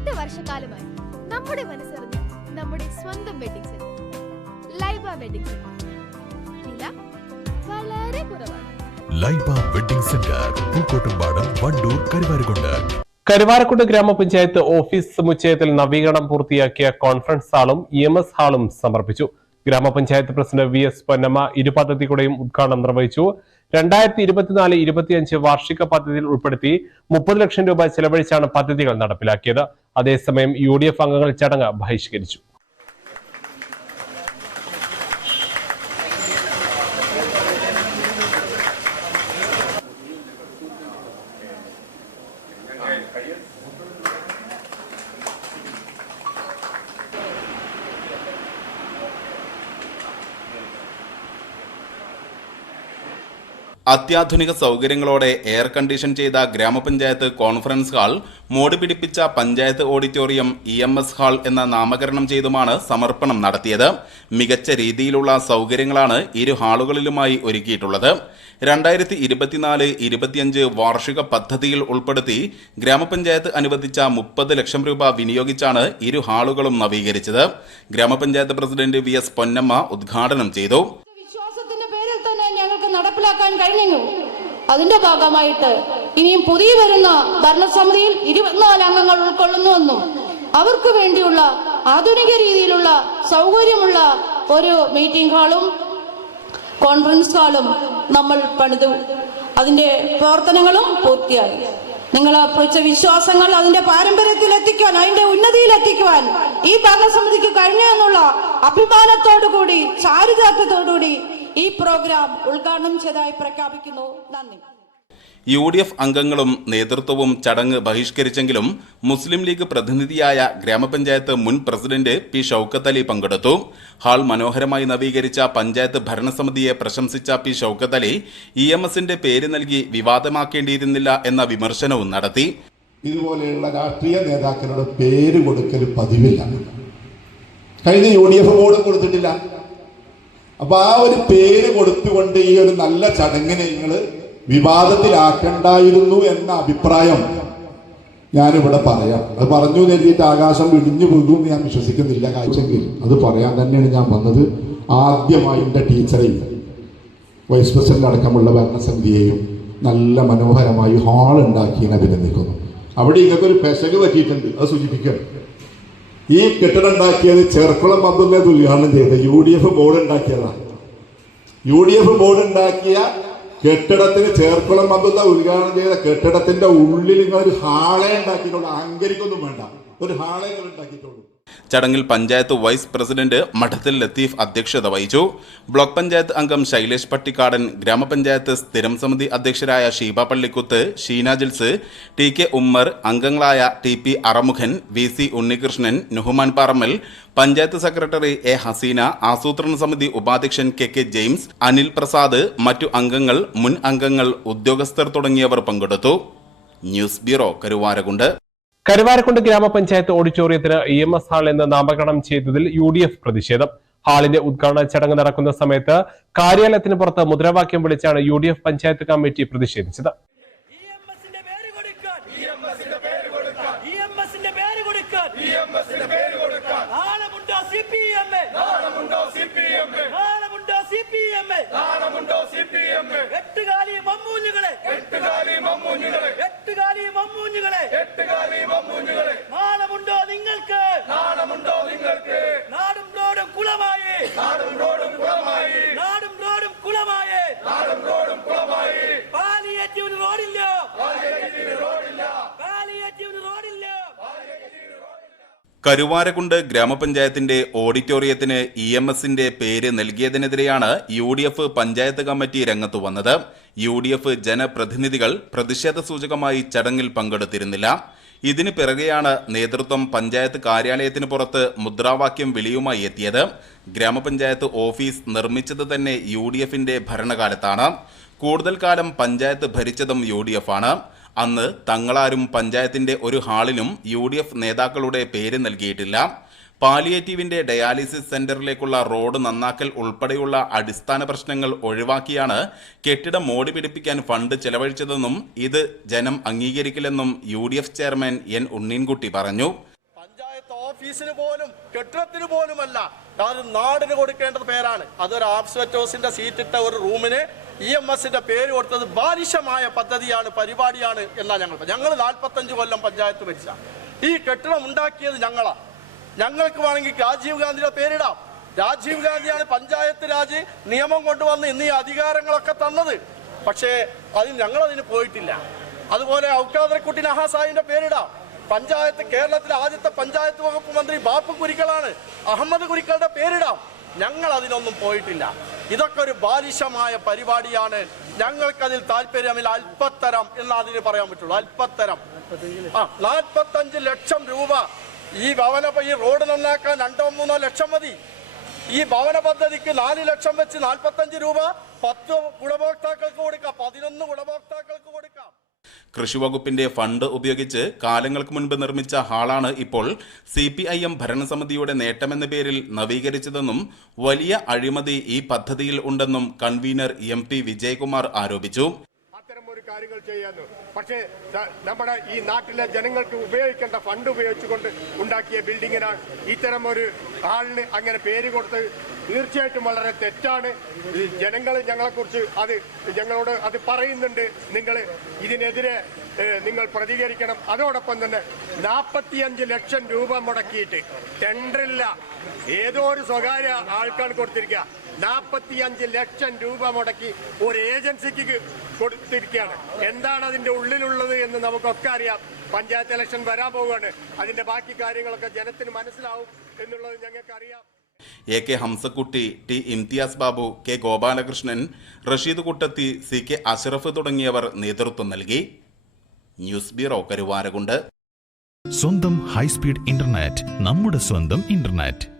എട്ട് വർഷക്കാലമായി നമ്മുടെ മനസ്സറിഞ്ഞ നമ്മുടെ സ്വന്തം wedding centre Laiba wedding centre വില വളരെ കുറവാണ്. ലൈബ വെഡിങ് സെന്റർ പൂക്കോട്ടുംപാടം വണ്ടൂർ കരുവാരുകൊണ്ട് കരുവാരക്കുണ്ട് ഗ്രാമപഞ്ചായത്ത് ഓഫീസ് സമുച്ചയത്തിൽ നവീകരണം പൂർത്തിയാക്കിയ കോൺഫറൻസ് ഹാളും ഇ എം എസ് ഹാളും സമർപ്പിച്ചു. ഗ്രാമപഞ്ചായത്ത് പ്രസിഡന്റ് വി എസ് പൊന്നമ്മ ഇരു പദ്ധതികളുടെയും ഉദ്ഘാടനം നിർവഹിച്ചു. രണ്ടായിരത്തി ഇരുപത്തിനാല് ഇരുപത്തിയഞ്ച് വാർഷിക പദ്ധതിയിൽ ഉൾപ്പെടുത്തി മുപ്പത് ലക്ഷം രൂപ ചെലവഴിച്ചാണ് പദ്ധതികൾ നടപ്പിലാക്കിയത്. അതേസമയം യു അംഗങ്ങൾ ചടങ്ങ് ബഹിഷ്കരിച്ചു. അത്യാധുനിക സൗകര്യങ്ങളോടെ എയർ കണ്ടീഷൻ ചെയ്ത ഗ്രാമപഞ്ചായത്ത് കോൺഫറൻസ് ഹാൾ മോടി പിടിപ്പിച്ച panchayat auditorium E M S hall എന്ന നാമകരണം ചെയ്തുമാണ് സമർപ്പണം നടത്തിയത്. മികച്ച രീതിയിലുള്ള സൗകര്യങ്ങളാണ് ഇരു ഹാളുകളിലുമായി ഒരുക്കിയിട്ടുള്ളത്. രണ്ടായിരത്തി ഇരുപത്തിനാല് ഇരുപത്തിയഞ്ച് വാർഷിക പദ്ധതിയിൽ ഉൾപ്പെടുത്തി ഗ്രാമപഞ്ചായത്ത് അനുവദിച്ച മുപ്പത് ലക്ഷം രൂപ വിനിയോഗിച്ചാണ് ഇരു ഹാളുകളും നവീകരിച്ചത്. ഗ്രാമപഞ്ചായത്ത് പ്രസിഡന്റ് വി എസ് പൊന്നമ്മ ഉദ്ഘാടനം ചെയ്തു വിശ്വാസത്തിന്റെ പേരിൽ തന്നെ ഞങ്ങൾക്ക് നടപ്പിലാക്കാൻ കഴിഞ്ഞു. അതിന്റെ ഭാഗമായിട്ട് ഇനിയും പുതിയ വരുന്ന ഭരണസമിതിയിൽ ഇരുപത്തിനാല് അംഗങ്ങൾ ഉൾക്കൊള്ളുന്നുവെന്നും അവർക്ക് വേണ്ടിയുള്ള ആധുനിക രീതിയിലുള്ള സൗകര്യമുള്ള ഒരു മീറ്റിംഗ് ഹാളും കോൺഫറൻസ് ഹാളും നമ്മൾ പണിതു. അതിന്റെ പ്രവർത്തനങ്ങളും പൂർത്തിയായി. നിങ്ങൾ അർപ്പിച്ച വിശ്വാസങ്ങൾ അതിന്റെ പാരമ്പര്യത്തിൽ എത്തിക്കാൻ അതിന്റെ ഉന്നതിയിൽ എത്തിക്കുവാൻ ഈ ഭരണസമിതിക്ക് കഴിഞ്ഞു എന്നുള്ള അഭിമാനത്തോടുകൂടി ചാരിതാർത്ഥ്യത്തോടുകൂടി ഈ പ്രോഗ്രാം ഉദ്ഘാടനം ചെയ്തതായി പ്രഖ്യാപിക്കുന്നു. നന്ദി. യു ഡി എഫ് അംഗങ്ങളും നേതൃത്വവും ചടങ്ങ് ബഹിഷ്കരിച്ചെങ്കിലും മുസ്ലിം ലീഗ് പ്രതിനിധിയായ ഗ്രാമപഞ്ചായത്ത് മുൻ പ്രസിഡന്റ് പി ഷൌക്കത്ത് അലി പങ്കെടുത്തു. ഹാൾ മനോഹരമായി നവീകരിച്ച പഞ്ചായത്ത് ഭരണസമിതിയെ പ്രശംസിച്ച P Shoukath Ali E M എസിന്റെ പേര് നൽകി വിവാദമാക്കേണ്ടിയിരുന്നില്ല എന്ന വിമർശനവും നടത്തി. ഇതുപോലെയുള്ള രാഷ്ട്രീയ നേതാക്കളുടെ പേര് കൊടുക്കൽ പതിവില്ല. കഴിഞ്ഞ യു ഡി എഫ് ബോർഡ് കൊടുത്തിട്ടില്ല. അപ്പൊ ആ ഒരു പേര് കൊടുത്തുകൊണ്ട് ഈ ഒരു നല്ല ചടങ്ങിനെ നിങ്ങൾ വിവാദത്തിലാക്കണ്ടായിരുന്നു എന്ന അഭിപ്രായം ഞാനിവിടെ പറയാം. അത് പറഞ്ഞു കരുതിയിട്ട് ആകാശം ഇടിഞ്ഞു പോകുമെന്ന് ഞാൻ വിശ്വസിക്കുന്നില്ല കാഴ്ചെങ്കിൽ അത് പറയാൻ തന്നെയാണ് ഞാൻ വന്നത്. ആദ്യമായി എന്റെ ടീച്ചറെയും വൈസ് പ്രസിഡന്റ് അടക്കമുള്ള ഭരണസമിതിയെയും നല്ല മനോഹരമായി ഹാൾ ഉണ്ടാക്കി അഭിനന്ദിക്കുന്നു. അവിടെ ഇങ്ങനത്തെ ഒരു പെശക് പറ്റിയിട്ടുണ്ട്. അത് സൂചിപ്പിക്കണം ഈ കെട്ടിടം ഉണ്ടാക്കിയത് ചെർക്കുളം പന്തുന്നെ ഉദ്ഘാടനം ചെയ്ത യു ഡി എഫ് ബോർഡ് ഉണ്ടാക്കിയതാണ് യു ഡി എഫ് ബോർഡ് ഉണ്ടാക്കിയ കെട്ടിടത്തിന് ചേർക്കുളം പന്തുന്ന ഉദ്ഘാടനം ചെയ്ത കെട്ടിടത്തിന്റെ ഉള്ളിൽ നിങ്ങൾ ഒരു ഹാളെ ഉണ്ടാക്കിയിട്ടുള്ളൂ. അഹങ്കരിക്കൊന്നും വേണ്ട. ഒരു ഹാളെ നിങ്ങൾ ഉണ്ടാക്കിയിട്ടുള്ളൂ. ചടങ്ങിൽ പഞ്ചായത്ത് വൈസ് പ്രസിഡന്റ് മഠത്തിൽ ലത്തീഫ് അധ്യക്ഷത വഹിച്ചു. ബ്ലോക്ക് പഞ്ചായത്ത് അംഗം ശൈലേഷ് പട്ടിക്കാടൻ ഗ്രാമപഞ്ചായത്ത് സ്ഥിരം സമിതി അധ്യക്ഷരായ ഷീബ പള്ളിക്കുത്ത് ഷീന ജിൽസ് ടി കെ ഉമ്മർ അംഗങ്ങളായ T P Aramukhan V C Unnikrishnan Nuhuman Parammal panchayat secretary A Haseena ആസൂത്രണ സമിതി ഉപാധ്യക്ഷൻ K K James Anil Prasad മറ്റു അംഗങ്ങൾ മുൻ അംഗങ്ങൾ ഉദ്യോഗസ്ഥർ തുടങ്ങിയവർ പങ്കെടുത്തു. News bureau Karuvarakundu. കരുവാരക്കുണ്ട് ഗ്രാമപഞ്ചായത്ത് ഓഡിറ്റോറിയത്തിന് ഇ എം എസ് ഹാൾ എന്ന് നാമകരണം ചെയ്തതിൽ യു ഡി എഫ് പ്രതിഷേധം. ഹാളിന്റെ ഉദ്ഘാടന ചടങ്ങ് നടക്കുന്ന സമയത്ത് കാര്യാലയത്തിന് പുറത്ത് മുദ്രാവാക്യം വിളിച്ചാണ് യു പഞ്ചായത്ത് കമ്മിറ്റി പ്രതിഷേധിച്ചത്. പേര് കൊടുക്കാൻ. എട്ടുകാലി മമ്മൂഞ്ഞുകളെ നാണമുണ്ടോ നിങ്ങൾക്ക്? നാണമുണ്ടോ നിങ്ങൾക്ക്? നാടും റോഡും കുളമായി. നാടും റോഡും കുളമായി. നാടും റോഡും കുളമായി. നാടും റോഡും കുളമായി. പാലിയേറ്റീവിന് റോഡില്ല. പാലിയേറ്റീവിന് റോഡില്ല. പാലിയേറ്റീവിന് റോഡില്ല. കരുവാരക്കുണ്ട് ഗ്രാമപഞ്ചായത്തിന്റെ ഓഡിറ്റോറിയത്തിന് ഇ എം എസിന്റെ പേര് നൽകിയതിനെതിരെയാണ് U D F panchayat committee രംഗത്ത് വന്നത്. യു ഡി എഫ് ജനപ്രതിനിധികൾ പ്രതിഷേധ സൂചകമായി ചടങ്ങിൽ പങ്കെടുത്തിരുന്നില്ല. ഇതിന് പിറകെയാണ് നേതൃത്വം പഞ്ചായത്ത് കാര്യാലയത്തിന് പുറത്ത് മുദ്രാവാക്യം വിളിയുമായി എത്തിയത്. ഗ്രാമപഞ്ചായത്ത് ഓഫീസ് നിർമ്മിച്ചത് തന്നെ യു ഡി എഫിന്റെ ഭരണകാലത്താണ്. കൂടുതൽ കാലം പഞ്ചായത്ത് ഭരിച്ചതും യു ഡി എഫ് ആണ് അന്ന് തങ്ങളാരും പഞ്ചായത്തിന്റെ ഒരു ഹാളിനും യു ഡി എഫ് നേതാക്കളുടെ പേര് നൽകിയിട്ടില്ല. പാലിയേറ്റീവിന്റെ ഡയാലിസിസ് സെന്ററിലേക്കുള്ള റോഡ് നന്നാക്കൽ ഉൾപ്പെടെയുള്ള അടിസ്ഥാന പ്രശ്നങ്ങൾ ഒഴിവാക്കിയാണ് കെട്ടിടം മോടി പിടിപ്പിക്കാൻ ഫണ്ട് ചെലവഴിച്ചതെന്നും ഇത് ജനം അംഗീകരിക്കില്ലെന്നും യു ചെയർമാൻ എൻ ഉണ്ണീൻകുട്ടി പറഞ്ഞു. പഞ്ചായത്ത് ഓഫീസിന് പോലും കെട്ടിടത്തിന് പോലുമല്ല അത് നാടിന് കൊടുക്കേണ്ടത് പേരാണ്. അതൊരു ആപ്സ്വറ്റോസിന്റെ സീറ്റിട്ട ഒരു റൂമിന് ഇ എം എസിന്റെ പേര് കൊടുത്തത് ബാലിശമായ പദ്ധതിയാണ് പരിപാടിയാണ് എന്നാണ് ഞങ്ങൾ ഞങ്ങൾ നാൽപ്പത്തഞ്ച് കൊല്ലം പഞ്ചായത്ത് ഭരിച്ച ഈ കെട്ടിടം ഉണ്ടാക്കിയത് ഞങ്ങളാ. ഞങ്ങൾക്ക് വേണമെങ്കിൽ രാജീവ് ഗാന്ധിയുടെ പേരിടാം. രാജീവ് ഗാന്ധിയാണ് പഞ്ചായത്ത് രാജ് നിയമം കൊണ്ടുവന്ന് ഇന്ന് ഈ അധികാരങ്ങളൊക്കെ തന്നത്. പക്ഷേ അതിന് ഞങ്ങളതിന് പോയിട്ടില്ല. അതുപോലെ ഔക്കാദരക്കുട്ടി നഹാസായിന്റെ പേരിടാം. പഞ്ചായത്ത് കേരളത്തിലെ ആദ്യത്തെ പഞ്ചായത്ത് വകുപ്പ് മന്ത്രി ബാപ്പു കുരിക്കളാണ് അഹമ്മദ് കുരിക്കളുടെ പേരിടാം. ഞങ്ങൾ അതിനൊന്നും പോയിട്ടില്ല. ഇതൊക്കെ ഒരു ബാലിശമായ പരിപാടിയാണ്. ഞങ്ങൾക്കതിൽ താല്പര്യമില്ല. അല്പത്തരം എന്ന് അതിന് പറയാൻ പറ്റുള്ളൂ. അല്പത്തരം. ആ നാൽപ്പത്തഞ്ച് ലക്ഷം രൂപ ഈ ഭവന ഈ റോഡ് നന്നാക്കാൻ രണ്ടോ മൂന്നോ ലക്ഷം മതി. ഈ ഭവന പദ്ധതിക്ക് നാല് ലക്ഷം വെച്ച് നാൽപ്പത്തഞ്ച് രൂപ പത്ത് ഗുണഭോക്താക്കൾക്ക് കൊടുക്കാം പതിനൊന്ന് ഗുണഭോക്താക്കൾക്ക് കൊടുക്കാം. കൃഷിവകുപ്പിന്റെ ഫണ്ട് ഉപയോഗിച്ച് കാലങ്ങൾക്ക് മുൻപ് നിർമ്മിച്ച ഹാളാണ് ഇപ്പോൾ സി പി ഐ എം ഭരണസമിതിയുടെ നേട്ടമെന്ന പേരിൽ നവീകരിച്ചതെന്നും വലിയ അഴിമതി ഈ പദ്ധതിയിൽ ഉണ്ടെന്നും കൺവീനർ എം പി വിജയകുമാർ ആരോപിച്ചു. കാര്യങ്ങൾ ചെയ്യാന്ന്. പക്ഷേ നമ്മുടെ ഈ നാട്ടിലെ ജനങ്ങൾക്ക് ഉപയോഗിക്കേണ്ട ഫണ്ട് ഉപയോഗിച്ചുകൊണ്ട് ഉണ്ടാക്കിയ ബിൽഡിങ്ങിനാണ് ഇത്തരം ഒരു ആളിന് അങ്ങനെ പേര് കൊടുത്ത് തീർച്ചയായിട്ടും വളരെ തെറ്റാണ്. ജനങ്ങൾ ഞങ്ങളെക്കുറിച്ച് അത് ഞങ്ങളോട് അത് പറയുന്നുണ്ട്. നിങ്ങൾ ഇതിനെതിരെ നിങ്ങൾ പ്രതികരിക്കണം. അതോടൊപ്പം തന്നെ നാൽപ്പത്തിയഞ്ച് ലക്ഷം രൂപ മുടക്കിയിട്ട് ടെൻഡറില്ല ഏതോ ഒരു സ്വകാര്യ ആൾക്കാണ് കൊടുത്തിരിക്കുക. നാൽപ്പത്തിയഞ്ച് ലക്ഷം രൂപ മുടക്കി ഒരു ഏജൻസിക്ക് കൊടുത്തിരിക്കുകയാണ്. എന്താണ് അതിന്റെ ഉള്ളിലുള്ളത് എന്ന് നമുക്കൊക്കെ അറിയാം. പഞ്ചായത്ത് ഇലക്ഷൻ വരാൻ പോവുകയാണ്. അതിന്റെ ബാക്കി കാര്യങ്ങളൊക്കെ ജനത്തിന് മനസ്സിലാവും എന്നുള്ളത് ഞങ്ങൾക്ക് അറിയാം A K Hamsakutty T Imthiyas Babu K Gopalakrishnan Rasheed Kuttathi C K Ashraf തുടങ്ങിയവർ നേതൃത്വം നൽകി. News bureau Karuvarakundu. സ്വന്തം ഹൈസ്പീഡ് ഇന്റർനെറ്റ് നമ്മുടെ സ്വന്തം ഇന്റർനെറ്റ്.